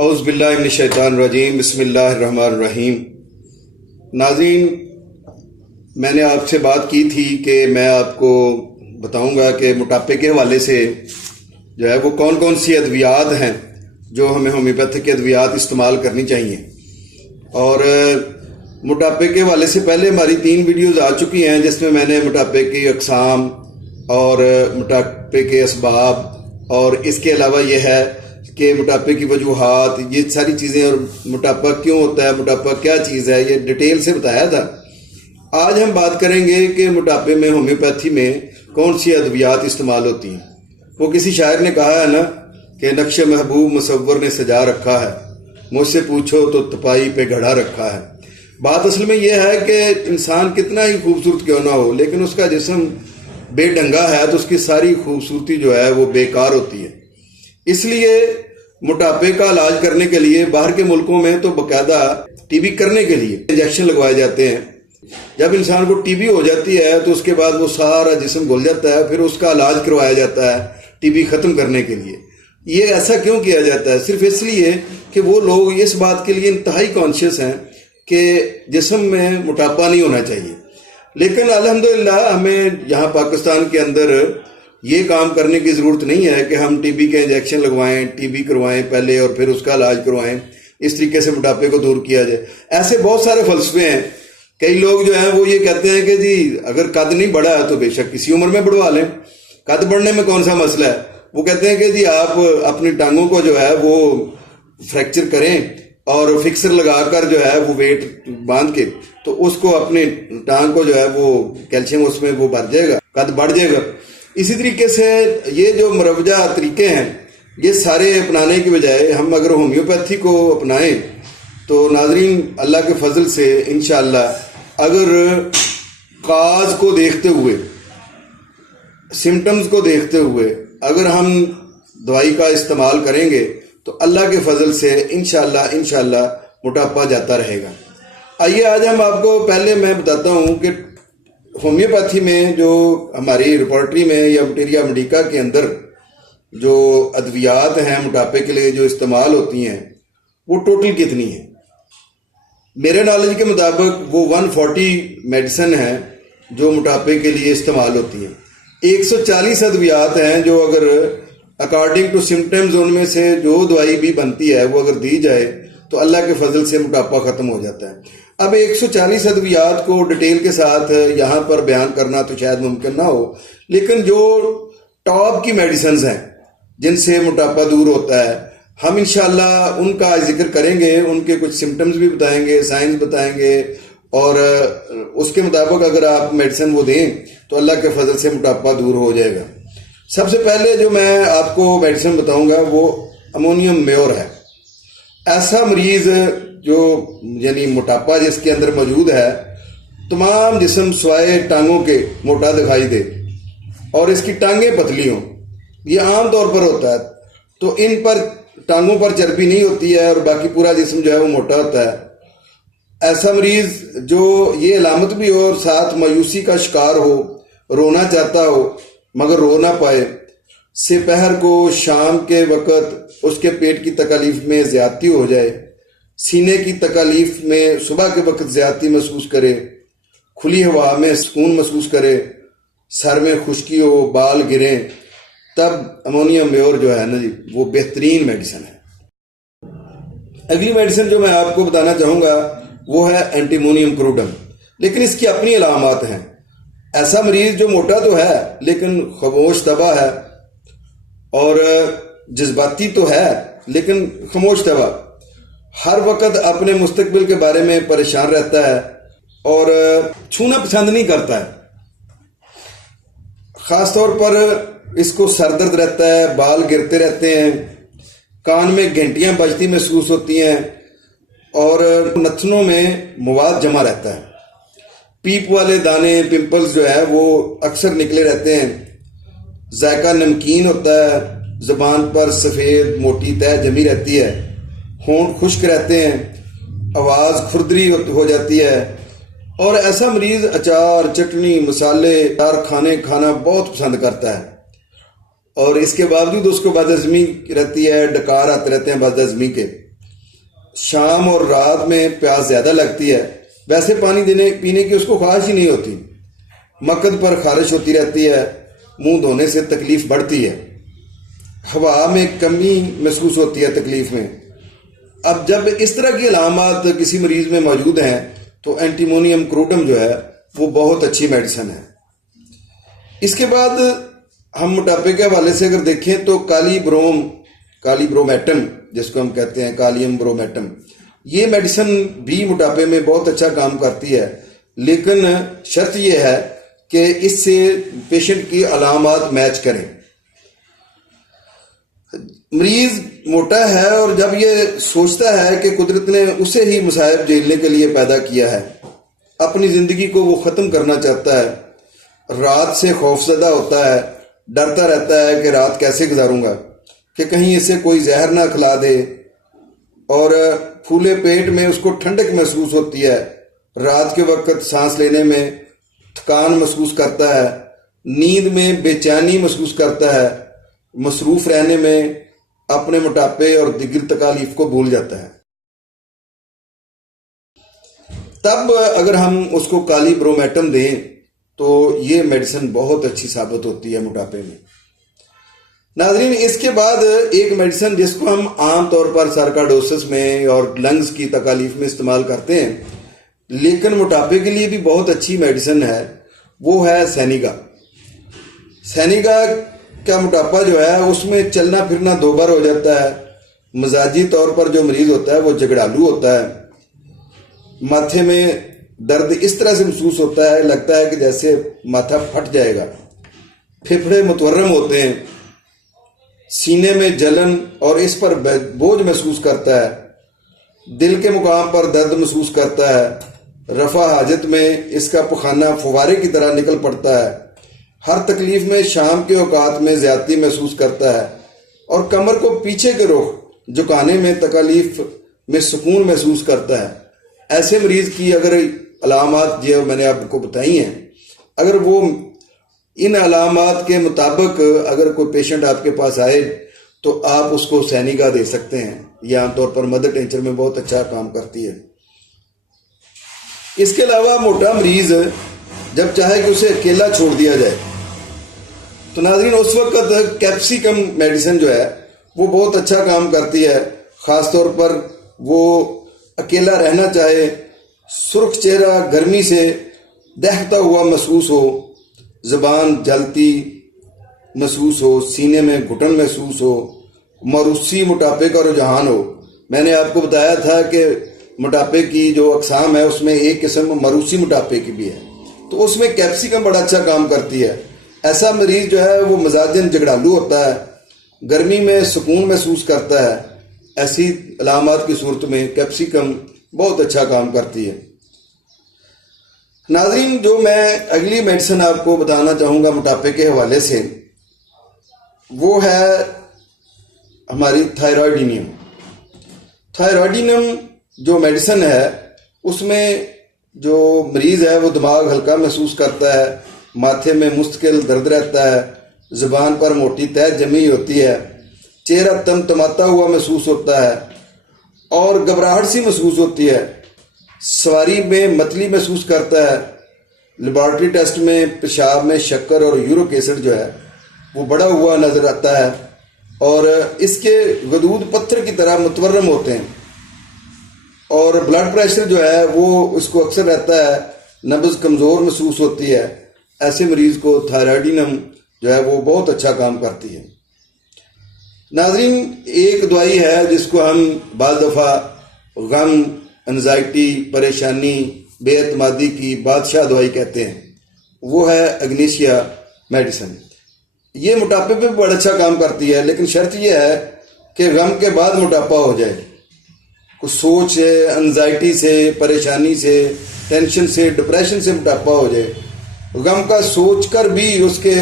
اعوذ باللہ من الشیطان الرجیم، بسم اللہ الرحمن الرحیم۔ ناظرین، میں نے آپ سے بات کی تھی کہ میں آپ کو بتاؤں گا کہ موٹاپے کے حوالے سے جو ہے وہ کون کون سی ادویات ہیں جو ہمیں ہومیوپیتھک ادویات استعمال کرنی چاہیے۔ اور موٹاپے کے حوالے سے پہلے ہماری 3 ویڈیوز آ چکی ہیں جس میں نے موٹاپے کی اقسام اور موٹاپے کے اسباب اور اس کے علاوہ یہ ہے کہ موٹاپے کی وجوہات، یہ ساری چیزیں، اور موٹاپا کیوں ہوتا ہے، موٹاپا کیا چیز ہے، یہ ڈیٹیل سے بتایا تھا۔ آج ہم بات کریں گے کہ موٹاپے میں ہومیوپیتھی میں کون سی ادویات استعمال ہوتی ہیں۔ وہ کسی شاعر نے کہا ہے نا کہ نقش محبوب مصور نے سجا رکھا ہے، مجھ سے پوچھو تو تپائی پہ گھڑا رکھا ہے۔ بات اصل میں یہ ہے کہ انسان کتنا ہی خوبصورت کیوں نہ ہو، لیکن اس کا جسم بے ڈنگا ہے تو اس کی ساری خوبصورتی جو ہے وہ بیکار ہوتی ہے۔ اس لیے موٹاپے کا علاج کرنے کے لیے باہر کے ملکوں میں تو باقاعدہ ٹی بی کرنے کے لیے انجیکشن لگوائے جاتے ہیں۔ جب انسان کو ٹی بی ہو جاتی ہے تو اس کے بعد وہ سارا جسم گل جاتا ہے، پھر اس کا علاج کروایا جاتا ہے ٹی بی ختم کرنے کے لیے۔ یہ ایسا کیوں کیا جاتا ہے؟ صرف اس لیے کہ وہ لوگ اس بات کے لیے انتہائی کانشیس ہیں کہ جسم میں موٹاپا نہیں ہونا چاہیے۔ لیکن الحمدللہ ہمیں یہاں پاکستان کے اندر یہ کام کرنے کی ضرورت نہیں ہے کہ ہم ٹی بی کے انجیکشن لگوائیں، ٹی بی کروائیں پہلے اور پھر اس کا علاج کروائیں، اس طریقے سے موٹاپے کو دور کیا جائے۔ ایسے بہت سارے فلسفے ہیں۔ کئی لوگ جو ہیں وہ یہ کہتے ہیں کہ جی اگر قد نہیں بڑھا تو بے شک کسی عمر میں بڑھوا لیں، قد بڑھنے میں کون سا مسئلہ ہے۔ وہ کہتے ہیں کہ جی آپ اپنی ٹانگوں کو جو ہے وہ فریکچر کریں اور فکسر لگا کر جو ہے وہ ویٹ باندھ کے تو اس کو اپنی ٹانگ کو جو ہے وہ کیلشیم اس میں وہ بڑھ جائے گا، قد بڑھ جائے گا۔ اسی طریقے سے یہ جو مروجہ طریقے ہیں یہ سارے اپنانے کی بجائے ہم اگر ہومیوپیتھی کو اپنائیں تو ناظرین اللہ کے فضل سے انشاءاللہ اگر کاز کو دیکھتے ہوئے، سمٹمز کو دیکھتے ہوئے اگر ہم دوائی کا استعمال کریں گے تو اللہ کے فضل سے انشاءاللہ موٹاپا جاتا رہے گا۔ آئیے آج ہم آپ کو پہلے میں بتاتا ہوں کہ ہومیوپیتھی میں جو ہماری لیبارٹری میں یا مٹیریا میڈیکا کے اندر جو ادویات ہیں موٹاپے کے لیے جو استعمال ہوتی ہیں وہ ٹوٹل کتنی ہیں۔ میرے نالج کے مطابق وہ 140 میڈیسن ہیں جو موٹاپے کے لیے استعمال ہوتی ہیں۔ 140 ادویات ہیں جو اگر اکارڈنگ ٹو سمٹمز ان میں سے جو دوائی بھی بنتی ہے وہ اگر دی جائے تو اللہ کے فضل سے موٹاپا ختم ہو جاتا ہے۔ اب 140 ادویات کو ڈیٹیل کے ساتھ یہاں پر بیان کرنا تو شاید ممکن نہ ہو، لیکن جو ٹاپ کی میڈیسنز ہیں جن سے موٹاپا دور ہوتا ہے ہم انشاءاللہ ان کا ذکر کریں گے، ان کے کچھ سمٹمز بھی بتائیں گے، سائنس بتائیں گے، اور اس کے مطابق اگر آپ میڈیسن وہ دیں تو اللہ کے فضل سے موٹاپا دور ہو جائے گا۔ سب سے پہلے جو میں آپ کو میڈیسن بتاؤں گا وہ امونیم میور ہے۔ ایسا مریض جو یعنی موٹاپا جس کے اندر موجود ہے، تمام جسم سوائے ٹانگوں کے موٹا دکھائی دے اور اس کی ٹانگیں پتلی ہوں، یہ عام طور پر ہوتا ہے، تو ان پر ٹانگوں پر چربی نہیں ہوتی ہے اور باقی پورا جسم جو ہے وہ موٹا ہوتا ہے۔ ایسا مریض جو یہ علامت بھی ہو اور ساتھ مایوسی کا شکار ہو، رونا چاہتا ہو مگر رو نہ پائے، سپہر کو شام کے وقت اس کے پیٹ کی تکالیف میں زیادتی ہو جائے، سینے کی تکالیف میں صبح کے وقت زیادتی محسوس کرے، کھلی ہوا میں سکون محسوس کرے، سر میں خشکی ہو، بال گریں، تب امونیم میور جو ہے نا جی وہ بہترین میڈیسن ہے۔ اگلی میڈیسن جو میں آپ کو بتانا چاہوں گا وہ ہے اینٹی مونیم کروڈم، لیکن اس کی اپنی علامات ہیں۔ ایسا مریض جو موٹا تو ہے لیکن خاموش طبع ہے اور جذباتی تو ہے لیکن خاموش طبع، ہر وقت اپنے مستقبل کے بارے میں پریشان رہتا ہے اور چھونا پسند نہیں کرتا ہے۔ خاص طور پر اس کو سر درد رہتا ہے، بال گرتے رہتے ہیں، کان میں گھنٹیاں بجتی محسوس ہوتی ہیں اور نتنوں میں مواد جمع رہتا ہے۔ پیپ والے دانے، پمپلز جو ہے وہ اکثر نکلے رہتے ہیں۔ ذائقہ نمکین ہوتا ہے، زبان پر سفید موٹی تہ جمی رہتی ہے، ہونٹ خشک رہتے ہیں، آواز کھردری ہو جاتی ہے، اور ایسا مریض اچار، چٹنی، مسالے دار کھانے کھانا بہت پسند کرتا ہے اور اس کے باوجود اس کو بد ہضمی رہتی ہے، ڈکار آتے رہتے ہیں بد ہضمی کے۔ شام اور رات میں پیاس زیادہ لگتی ہے، ویسے پانی پینے کی اس کو خواہش ہی نہیں ہوتی، مقد پر خارش ہوتی رہتی ہے، منہ دھونے سے تکلیف بڑھتی ہے، ہوا میں کمی محسوس ہوتی ہے تکلیف میں۔ اب جب اس طرح کی علامات کسی مریض میں موجود ہیں تو اینٹیمونیم کروٹم جو ہے وہ بہت اچھی میڈیسن ہے۔ اس کے بعد ہم موٹاپے کے حوالے سے اگر دیکھیں تو کالی برومیٹم جس کو ہم کہتے ہیں کالیم برومیٹم، یہ میڈیسن بھی موٹاپے میں بہت اچھا کام کرتی ہے، لیکن شرط یہ ہے کہ اس سے پیشنٹ کی علامات میچ کریں۔ مریض موٹا ہے اور جب یہ سوچتا ہے کہ قدرت نے اسے ہی مصائب جھیلنے کے لیے پیدا کیا ہے، اپنی زندگی کو وہ ختم کرنا چاہتا ہے، رات سے خوفزدہ ہوتا ہے، ڈرتا رہتا ہے کہ رات کیسے گزاروں گا، کہ کہیں اسے کوئی زہر نہ کھلا دے، اور پھولے پیٹ میں اس کو ٹھنڈک محسوس ہوتی ہے، رات کے وقت سانس لینے میں تھکان محسوس کرتا ہے، نیند میں بے چینی محسوس کرتا ہے، مصروف رہنے میں اپنے موٹاپے اور دیگر تکالیف کو بھول جاتا ہے۔ تب اگر ہم اس کو کالی برومیٹم دیں تو یہ میڈیسن بہت اچھی ثابت ہوتی ہے موٹاپے میں۔ ناظرین، اس کے بعد ایک میڈیسن جس کو ہم عام طور پر سارکاڈوسس میں اور لنگز کی تکالیف میں استعمال کرتے ہیں لیکن موٹاپے کے لیے بھی بہت اچھی میڈیسن ہے، وہ ہے سینیگا۔ سینیگا کا موٹاپا جو ہے اس میں چلنا پھرنا دوبر ہو جاتا ہے، مزاجی طور پر جو مریض ہوتا ہے وہ جھگڑالو ہوتا ہے، ماتھے میں درد اس طرح سے محسوس ہوتا ہے، لگتا ہے کہ جیسے ماتھا پھٹ جائے گا، پھیپھڑے متورم ہوتے ہیں، سینے میں جلن اور اس پر بوجھ محسوس کرتا ہے، دل کے مقام پر درد محسوس کرتا ہے، رفع حاجت میں اس کا پخانہ فوارے کی طرح نکل پڑتا ہے، ہر تکلیف میں شام کے اوقات میں زیادتی محسوس کرتا ہے، اور کمر کو پیچھے کے رخ جھکانے میں تکالیف میں سکون محسوس کرتا ہے۔ ایسے مریض کی اگر علامات جو میں نے آپ کو بتائی ہیں، اگر وہ ان علامات کے مطابق اگر کوئی پیشنٹ آپ کے پاس آئے تو آپ اس کو سینیگا دے سکتے ہیں، یہ عام طور پر مدر ٹینچر میں بہت اچھا کام کرتی ہے۔ اس کے علاوہ موٹا مریض جب چاہے کہ اسے اکیلا چھوڑ دیا جائے تو ناظرین اس وقت کیپسیکم میڈیسن جو ہے وہ بہت اچھا کام کرتی ہے، خاص طور پر وہ اکیلا رہنا چاہے، سرخ چہرہ گرمی سے دہتا ہوا محسوس ہو، زبان جلتی محسوس ہو، سینے میں گھٹن محسوس ہو، موروثی موٹاپے کا رجحان ہو۔ میں نے آپ کو بتایا تھا کہ موٹاپے کی جو اقسام ہے اس میں ایک قسم موروثی موٹاپے کی بھی ہے، تو اس میں کیپسیکم بڑا اچھا کام کرتی ہے۔ ایسا مریض جو ہے وہ مزاجن جھگڑالو ہوتا ہے، گرمی میں سکون محسوس کرتا ہے، ایسی علامات کی صورت میں کیپسیکم بہت اچھا کام کرتی ہے۔ ناظرین، جو میں اگلی میڈیسن آپ کو بتانا چاہوں گا موٹاپے کے حوالے سے وہ ہے ہماری تھائرائیڈینیم۔ تھائرائیڈینیم جو میڈیسن ہے اس میں جو مریض ہے وہ دماغ ہلکا محسوس کرتا ہے، ماتھے میں مستقل درد رہتا ہے، زبان پر موٹی تہ جمی ہوتی ہے، چہرہ تمتماتا ہوا محسوس ہوتا ہے اور گھبراہٹ سی محسوس ہوتی ہے، سواری میں متلی محسوس کرتا ہے، لیبارٹری ٹیسٹ میں پیشاب میں شکر اور یورک ایسڈ جو ہے وہ بڑا ہوا نظر آتا ہے، اور اس کے غدود پتھر کی طرح متورم ہوتے ہیں، اور بلڈ پریشر جو ہے وہ اس کو اکثر رہتا ہے، نبض کمزور محسوس ہوتی ہے۔ ایسے مریض کو تھائرائیڈینم جو ہے وہ بہت اچھا کام کرتی ہے۔ ناظرین، ایک دوائی ہے جس کو ہم بعض دفعہ غم، انزائٹی، پریشانی، بے اعتمادی کی بادشاہ دوائی کہتے ہیں، وہ ہے اگنیشیا میڈیسن۔ یہ موٹاپے پہ بڑا اچھا کام کرتی ہے، لیکن شرط یہ ہے کہ غم کے بعد موٹاپا ہو جائے، کچھ سوچ سے، انزائٹی سے، پریشانی سے، ٹینشن سے، ڈپریشن سے موٹاپا ہو جائے، غم کا سوچ کر بھی اس کے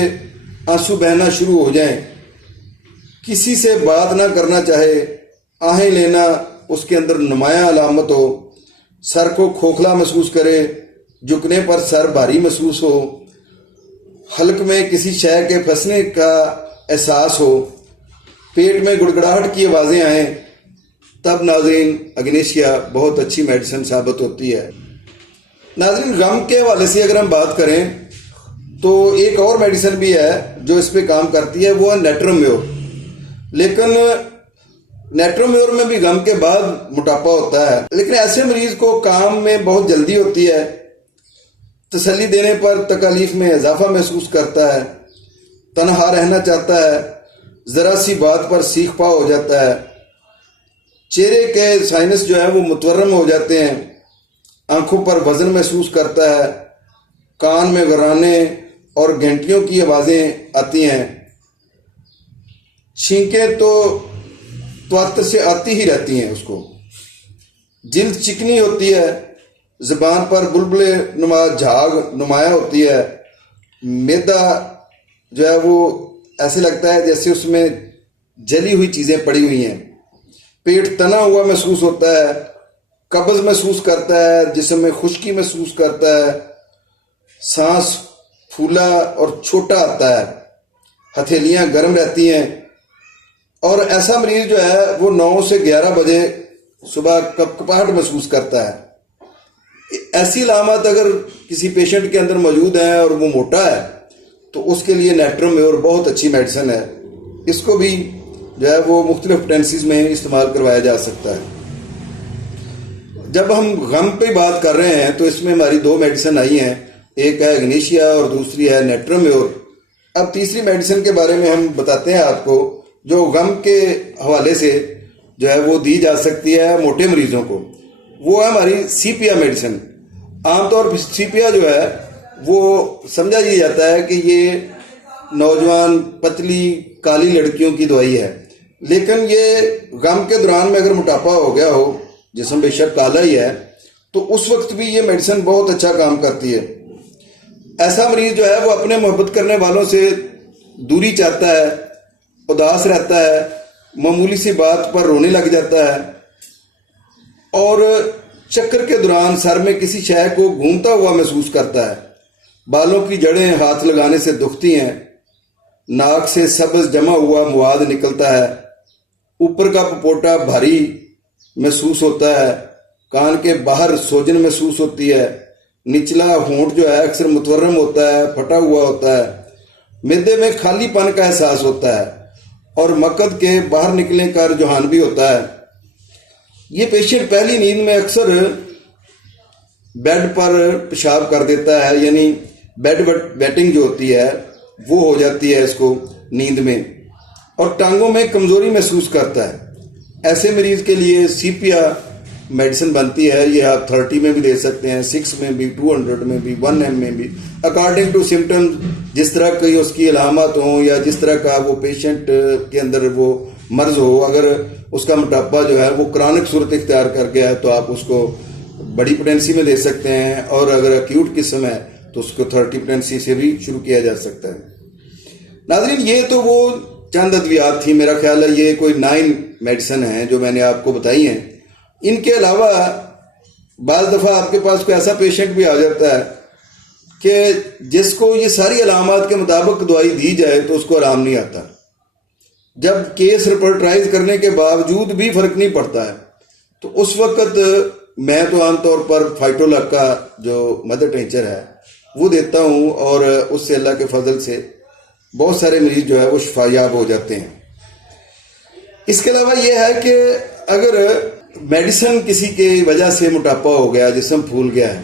آنسو بہنا شروع ہو جائیں، کسی سے بات نہ کرنا چاہے، آہیں لینا اس کے اندر نمایاں علامت ہو، سر کو کھوکھلا محسوس کرے، جھکنے پر سر بھاری محسوس ہو، حلق میں کسی شے کے پھنسنے کا احساس ہو، پیٹ میں گڑگڑاہٹ کی آوازیں آئیں، تب ناظرین اگنیشیا بہت اچھی میڈیسن ثابت ہوتی ہے۔ ناظرین غم کے حوالے سے اگر ہم بات کریں تو ایک اور میڈیسن بھی ہے جو اس پہ کام کرتی ہے، وہ ہے نیٹرومیور۔ لیکن نیٹرومیور میں بھی غم کے بعد موٹاپا ہوتا ہے، لیکن ایسے مریض کو کام میں بہت جلدی ہوتی ہے، تسلی دینے پر تکالیف میں اضافہ محسوس کرتا ہے، تنہا رہنا چاہتا ہے، ذرا سی بات پر سیخ پا ہو جاتا ہے، چہرے کے سائنس جو ہے وہ متورم ہو جاتے ہیں، آنکھوں پر وزن محسوس کرتا ہے، کان میں گھرانے اور گھنٹیوں کی آوازیں آتی ہیں، چھینکیں تو تواتر سے آتی ہی رہتی ہیں اس کو، جلد چکنی ہوتی ہے، زبان پر بلبلے نما جھاگ نمایاں ہوتی ہے، معدہ جو ہے وہ ایسے لگتا ہے جیسے اس میں جلی ہوئی چیزیں پڑی ہوئی ہیں، پیٹ تنا ہوا محسوس ہوتا ہے، قبض محسوس کرتا ہے، جسم میں خشکی محسوس کرتا ہے، سانس پھولا اور چھوٹا آتا ہے، ہتھیلیاں گرم رہتی ہیں، اور ایسا مریض جو ہے وہ 9 سے 11 بجے صبح کپکپاہٹ محسوس کرتا ہے۔ ایسی علامات اگر کسی پیشنٹ کے اندر موجود ہیں اور وہ موٹا ہے تو اس کے لیے نیٹرومیور بہت اچھی میڈیسن ہے، اس کو بھی جو ہے وہ مختلف پوٹینسیز میں استعمال کروایا جا سکتا ہے۔ جب ہم غم پہ بات کر رہے ہیں تو اس میں ہماری 2 میڈیسن آئی ہیں، ایک ہے اگنیشیا اور دوسری ہے نیٹرومیور۔ اب تیسری میڈیسن کے بارے میں ہم بتاتے ہیں آپ کو، جو غم کے حوالے سے جو ہے وہ دی جا سکتی ہے موٹے مریضوں کو، وہ ہے ہماری سیپیا میڈیسن۔ عام طور پر سیپیا جو ہے وہ سمجھا یہ جاتا ہے کہ یہ نوجوان پتلی کالی لڑکیوں کی دوائی ہے، لیکن یہ غم کے دوران میں اگر موٹاپا ہو گیا ہو، جسم بے شک کالا ہی ہے، تو اس وقت بھی یہ میڈیسن بہت اچھا کام کرتی ہے۔ ایسا مریض جو ہے وہ اپنے محبت کرنے والوں سے دوری چاہتا ہے، اداس رہتا ہے، معمولی سی بات پر رونے لگ جاتا ہے، اور چکر کے دوران سر میں کسی شے کو گھومتا ہوا محسوس کرتا ہے، بالوں کی جڑیں ہاتھ لگانے سے دکھتی ہیں، ناک سے سبز جمع ہوا مواد نکلتا ہے، اوپر کا پپوٹا بھاری محسوس ہوتا ہے، کان کے باہر سوجن محسوس ہوتی ہے، نچلا ہونٹ جو ہے اکثر متورم ہوتا ہے، پھٹا ہوا ہوتا ہے، معدے میں خالی پن کا احساس ہوتا ہے، اور مقد کے باہر نکلنے کا رجحان بھی ہوتا ہے۔ یہ پیشنٹ پہلی نیند میں اکثر بیڈ پر پیشاب کر دیتا ہے، یعنی بیڈ ویٹنگ جو ہوتی ہے وہ ہو جاتی ہے اس کو نیند میں، اور ٹانگوں میں کمزوری محسوس کرتا ہے۔ ایسے مریض کے لیے سیپیا میڈیسن بنتی ہے، یہ آپ 30 میں بھی دے سکتے ہیں، 6 میں بھی، 200 میں بھی، 1 m میں بھی، اکارڈنگ ٹو سمٹم، جس طرح کی اس کی علامات ہوں یا جس طرح کا وہ پیشنٹ کے اندر وہ مرض ہو۔ اگر اس کا موٹاپا جو ہے وہ کرونک صورت اختیار کر گیا ہے تو آپ اس کو بڑی پوٹینسی میں دے سکتے ہیں، اور اگر ایکیوٹ قسم ہے تو اس کو 30 پوٹینسی سے بھی شروع کیا جا سکتا ہے۔ ناظرین یہ تو وہ چند ادویات تھی، میرا خیال ہے یہ کوئی 9 میڈیسن ہیں جو میں نے آپ کو بتائی ہیں۔ ان کے علاوہ بعض دفعہ آپ کے پاس کوئی ایسا پیشنٹ بھی آ جاتا ہے کہ جس کو یہ ساری علامات کے مطابق دوائی دی جائے تو اس کو آرام نہیں آتا، جب کیس رپورٹرائز کرنے کے باوجود بھی فرق نہیں پڑتا ہے، تو اس وقت میں تو عام طور پر فائٹولاک کا جو مدر ٹینچر ہے وہ دیتا ہوں، اور اس سے اللہ کے فضل سے بہت سارے مریض جو ہے وہ شفا یاب ہو جاتے ہیں۔ اس کے علاوہ یہ ہے کہ اگر میڈیسن کسی کی وجہ سے موٹاپا ہو گیا، جسم پھول گیا ہے،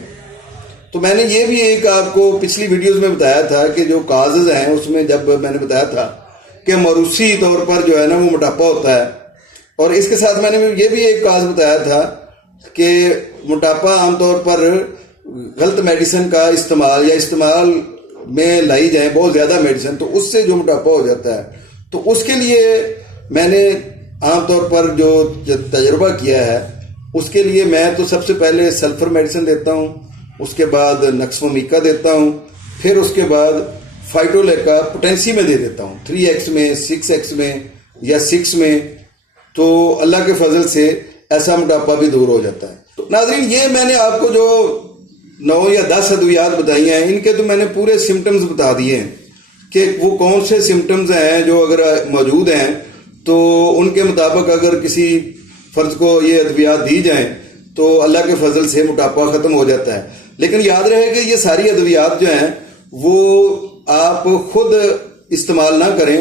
تو میں نے یہ بھی ایک آپ کو پچھلی ویڈیوز میں بتایا تھا کہ جو کازز ہیں اس میں جب میں نے بتایا تھا کہ موروثی طور پر جو ہے نا وہ موٹاپا ہوتا ہے، اور اس کے ساتھ میں نے یہ بھی ایک کاز بتایا تھا کہ موٹاپا عام طور پر غلط میڈیسن کا استعمال یا استعمال میں لائی جائیں بہت زیادہ میڈیسن، تو اس سے جو موٹاپا ہو جاتا ہے، تو اس کے لیے میں نے عام طور پر جو تجربہ کیا ہے اس کے لیے میں تو سب سے پہلے سلفر میڈیسن دیتا ہوں، اس کے بعد نکسومیکا دیتا ہوں، پھر اس کے بعد فائٹولیکا پوٹینسی میں دے دیتا ہوں 3x میں، 6x میں یا 6 میں، تو اللہ کے فضل سے ایسا موٹاپا بھی دور ہو جاتا ہے۔ تو ناظرین یہ میں نے آپ کو جو 9 یا 10 ادویات بتائی ہیں، ان کے تو میں نے پورے سمٹمز بتا دیے ہیں کہ وہ کون سے سمٹمز ہیں جو اگر موجود ہیں تو ان کے مطابق اگر کسی فرد کو یہ ادویات دی جائیں تو اللہ کے فضل سے موٹاپا ختم ہو جاتا ہے. لیکن یاد رہے کہ یہ ساری ادویات جو ہیں وہ آپ خود استعمال نہ کریں،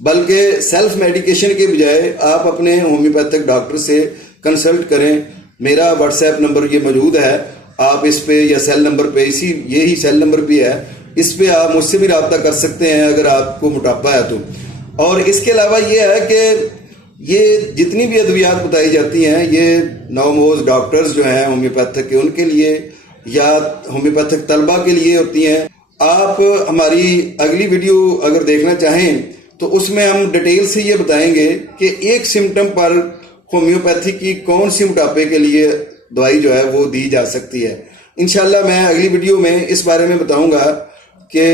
بلکہ سیلف میڈیکیشن کے بجائے آپ اپنے ہومیوپیتھک ڈاکٹر سے کنسلٹ کریں. میرا واٹس ایپ نمبر یہ موجود ہے، آپ اس پہ یا سیل نمبر پہ، یہی سیل نمبر بھی ہے، اس پہ آپ مجھ سے بھی رابطہ کر سکتے ہیں اگر آپ کو موٹاپا ہے تو. اور اس کے علاوہ یہ ہے کہ یہ جتنی بھی ادویات بتائی جاتی ہیں یہ نوموز ڈاکٹرز جو ہیں ہومیوپیتھک کے، ان کے لیے یا ہومیوپیتھک طلبہ کے لیے ہوتی ہیں. آپ ہماری اگلی ویڈیو اگر دیکھنا چاہیں تو اس میں ہم ڈیٹیل سے یہ بتائیں گے کہ ایک سمٹم پر ہومیوپیتھی کی کون سی موٹاپے کے لیے دوائی جو ہے وہ دی جا سکتی ہے. انشاءاللہ میں اگلی ویڈیو میں اس بارے میں بتاؤں گا کہ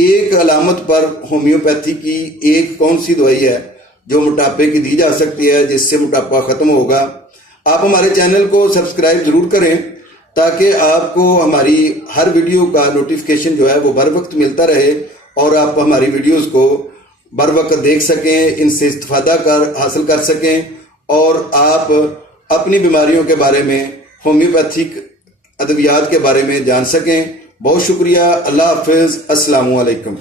ایک علامت پر ہومیوپیتھی کی ایک کون سی دوائی ہے جو موٹاپے کی دی جا سکتی ہے جس سے موٹاپا ختم ہوگا. آپ ہمارے چینل کو سبسکرائب ضرور کریں تاکہ آپ کو ہماری ہر ویڈیو کا نوٹیفیکیشن جو ہے وہ بر وقت ملتا رہے اور آپ ہماری ویڈیوز کو بر وقت دیکھ سکیں، ان سے استفادہ حاصل کر سکیں اور آپ اپنی بیماریوں کے بارے میں، ہومیوپیتھک ادویات کے بارے میں جان سکیں. بہت شکریہ. اللہ حافظ. السلام علیکم.